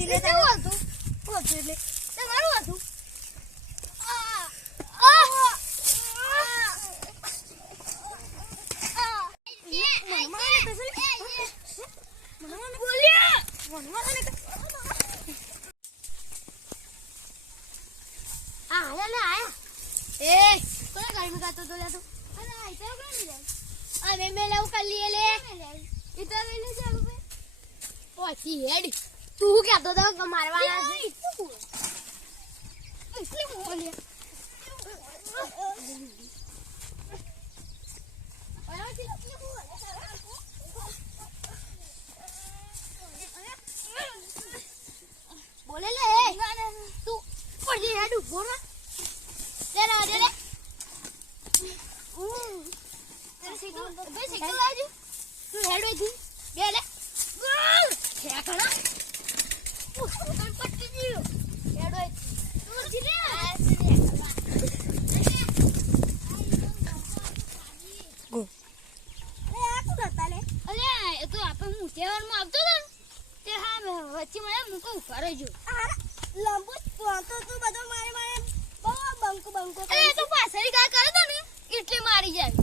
હતી લે તે હતું એટલે તમારું હતું તું કહેતો તો મારવાના બોલે લે તું પડી હેડ ઉભો રહે લે લે લે બે સાયકલ લાવજો તું હેડ વેથી બે લે છે કણા પટ્ટી દીયો હેડ વેથી તું જીને ગો એ આ તું નતા લે અરે એ તો આપણે મુઠેવારમાં આવતો હતો ને તે હા વચ્ચે મને મુકો ઉભા રહેજો લંબુ તો તું બધો મારે બહુ બંકો એ તો પાછળ ગા કરે તો ને એટલે મારી જાય